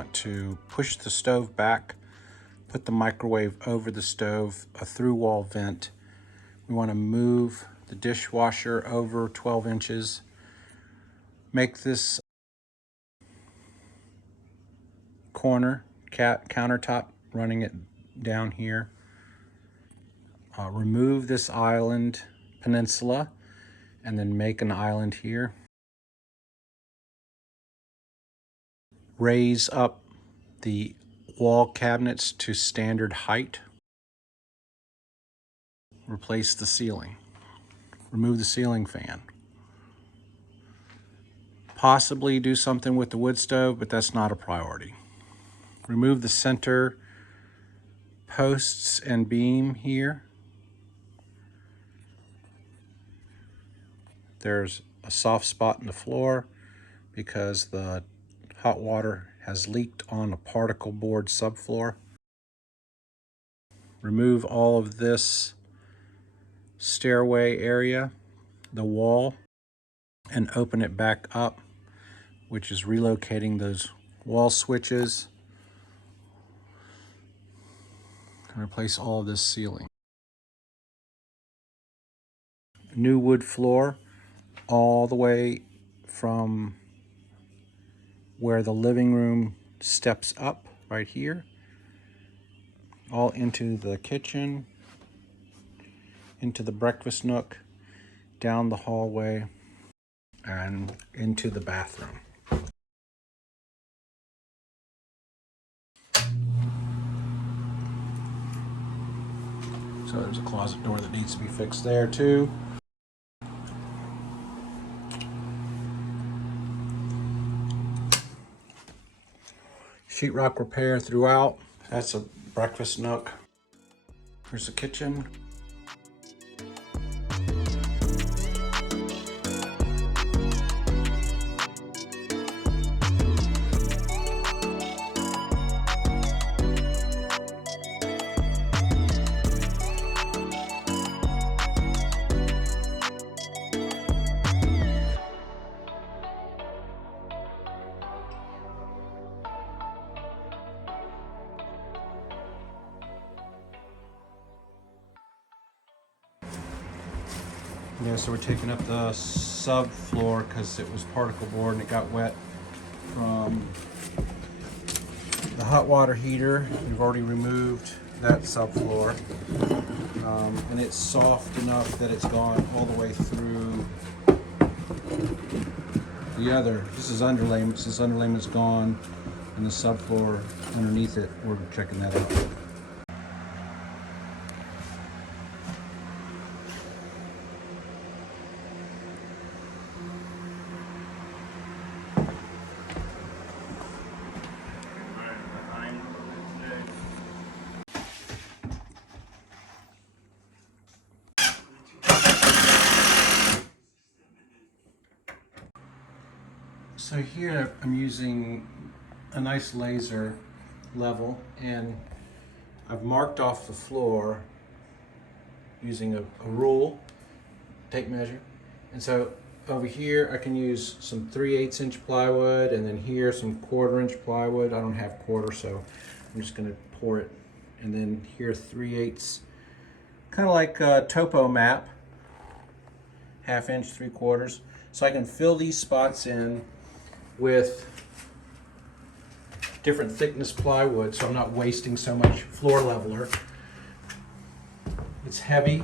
want to push the stove back, put the microwave over the stove, a through wall vent. We want to move the dishwasher over 12 inches. Make this corner countertop running it down here. Remove this island peninsula and then make an island here. Raise up the wall cabinets to standard height. Replace the ceiling. Remove the ceiling fan. Possibly do something with the wood stove, but that's not a priority. Remove the center posts and beam here. There's a soft spot in the floor because the hot water has leaked on a particle board subfloor. Remove all of this stairway area, the wall, and open it back up, which is relocating those wall switches. And replace all of this ceiling. New wood floor all the way from where the living room steps up right here, all into the kitchen, into the breakfast nook, down the hallway, and into the bathroom. So there's a closet door that needs to be fixed there too. Sheetrock repair throughout. That's a breakfast nook. Here's the kitchen. Yeah, so we're taking up the subfloor because it was particle board and it got wet from the hot water heater. We've already removed that subfloor, and it's soft enough that it's gone all the way through the other. This is underlayment. Since underlayment's gone and the subfloor underneath it, we're checking that out. So here I'm using a nice laser level, and I've marked off the floor using a rule, tape measure. And so over here I can use some 3/8 inch plywood, and then here some 1/4 inch plywood. I don't have quarter, so I'm just gonna pour it. And then here 3/8, kind of like a topo map, 1/2 inch, 3/4. So I can fill these spots in with different thickness plywood, so I'm not wasting so much floor leveler. It's heavy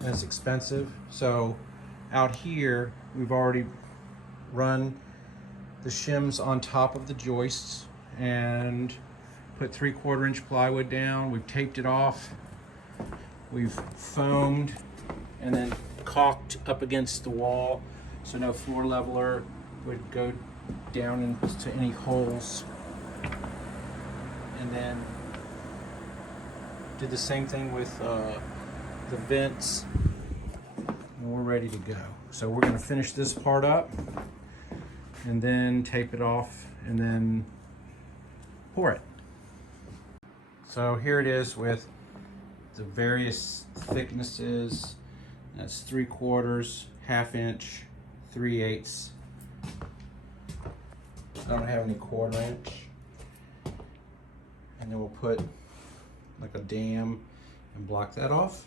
and it's expensive. So out here we've already run the shims on top of the joists and put 3/4 inch plywood down. We've taped it off. We've foamed and then caulked up against the wall so no floor leveler would go down into any holes. And then did the same thing with the vents, and we're ready to go. So we're going to finish this part up and then tape it off and then pour it. So here it is with the various thicknesses. That's 3/4, 1/2 inch, 3/8. I don't have any 1/4 inch. and then we'll put like a dam and block that off.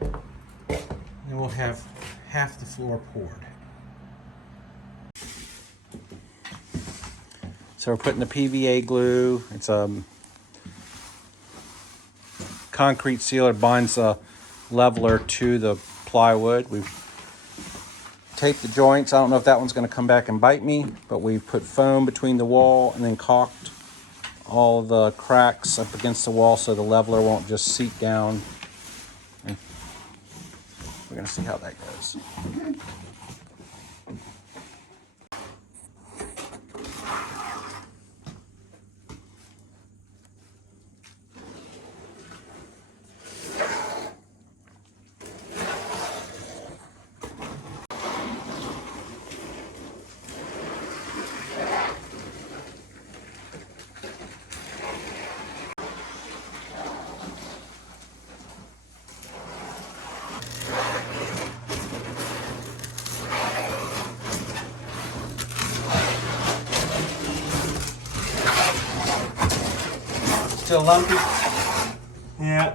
And we'll have half the floor poured. So we're putting the PVA glue. It's a concrete sealer, binds the leveler to the plywood. We've taped the joints. I don't know if that one's going to come back and bite me, but we've put foam between the wall and then caulked all the cracks up against the wall so the leveler won't just seep down. And we're going to see how that goes. Still lumpy? Yeah.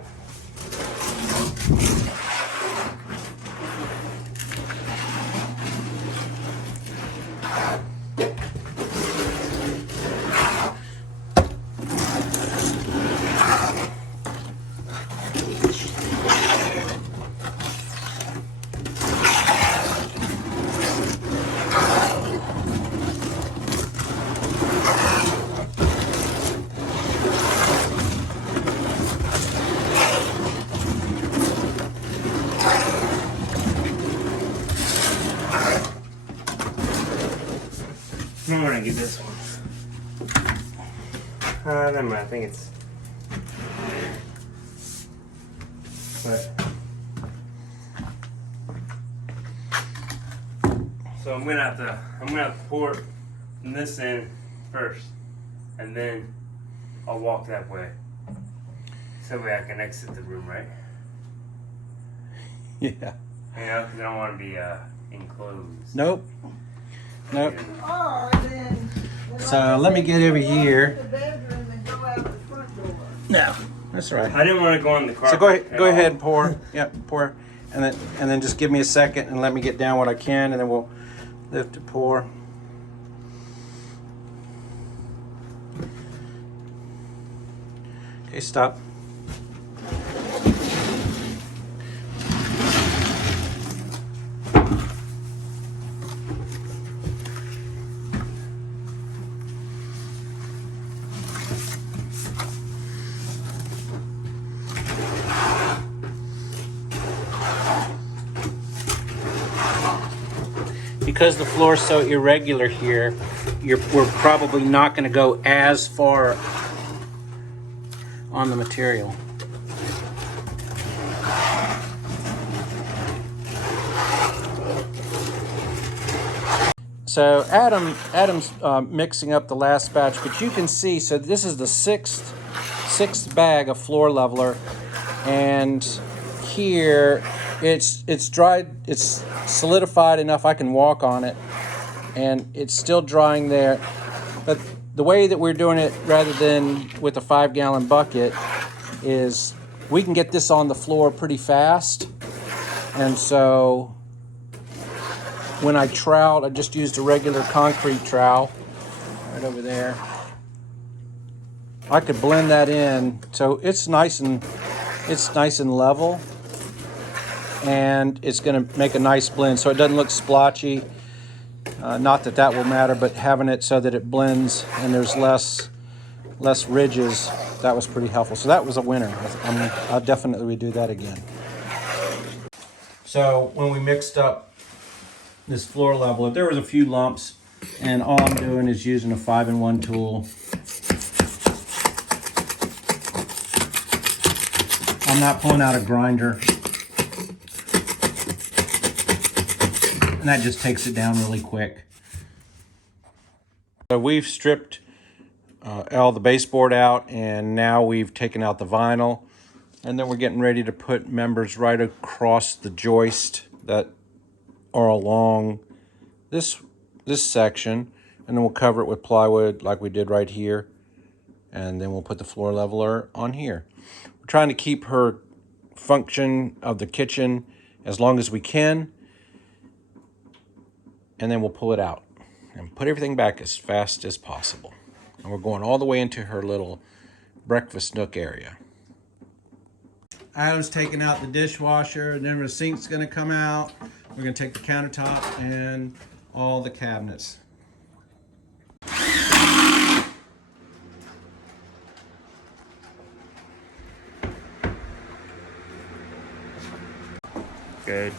I'm gonna get this one. Never mind, I think it's. But. So I'm gonna have to pour from this end first, and then I'll walk that way. So way I can exit the room, right? Yeah. You know, 'cause I don't want to be enclosed. Nope. Nope. Or then So let me get over here. the bedroom and go out the front door. No, that's all right. I didn't want to go on the carpet. So go at ahead all. and pour. Yep, pour, and then just give me a second and let me get down what I can, and then we'll lift and pour. Okay, stop. Because the floor is so irregular here, we're probably not going to go as far on the material. So Adam's mixing up the last batch, but you can see, so this is the sixth bag of floor leveler, and here it's dried, it's solidified enough I can walk on it, and it's still drying there. But the way that we're doing it, rather than with a 5-gallon bucket, is we can get this on the floor pretty fast. And so when I troweled, I just used a regular concrete trowel right over there. I could blend that in so it's nice and level, and it's going to make a nice blend so it doesn't look splotchy. Not that that will matter, but having it so that it blends and there's less ridges, that was pretty helpful. So that was a winner. I'll definitely do that again. So when we mixed up this floor leveler, there was a few lumps, and all I'm doing is using a 5-in-1 tool. I'm not pulling out a grinder. And that just takes it down really quick. So we've stripped all the baseboard out, and now we've taken out the vinyl. And then we're getting ready to put members right across the joist that are along this section. and then we'll cover it with plywood like we did right here, and then we'll put the floor leveler on here. We're trying to keep her function of the kitchen as long as we can, and then we'll pull it out and put everything back as fast as possible. And we're going all the way into her little breakfast nook area. Adam's taking out the dishwasher, and then the sink's gonna come out. We're gonna take the countertop and all the cabinets. Good.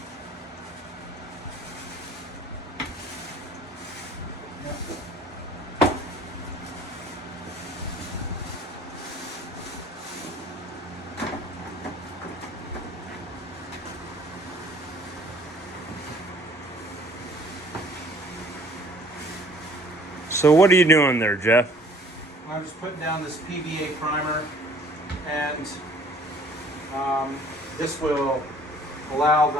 So what are you doing there, Jeff? I'm just putting down this PVA primer, and this will allow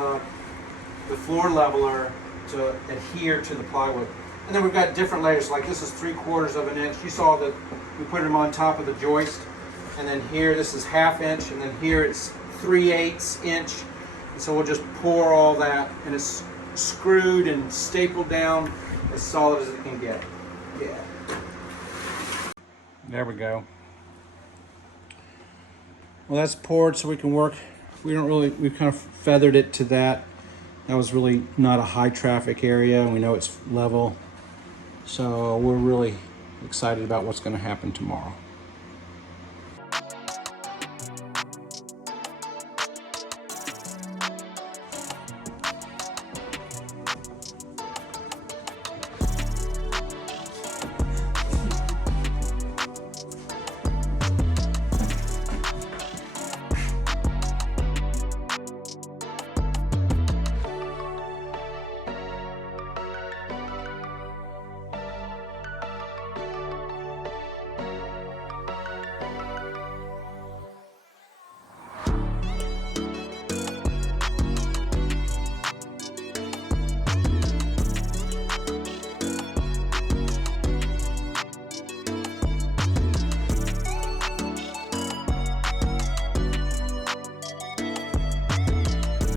the floor leveler to adhere to the plywood. And then we've got different layers, like this is 3/4 of an inch. You saw that we put them on top of the joist, and then here this is 1/2 inch, and then here it's 3/8 inch. And so we'll just pour all that, and it's screwed and stapled down as solid as it can get. Yeah. There we go. Well, that's poured so we can work. We kind of feathered it to that. That was really not a high traffic area, and we know it's level. So we're really excited about what's going to happen tomorrow.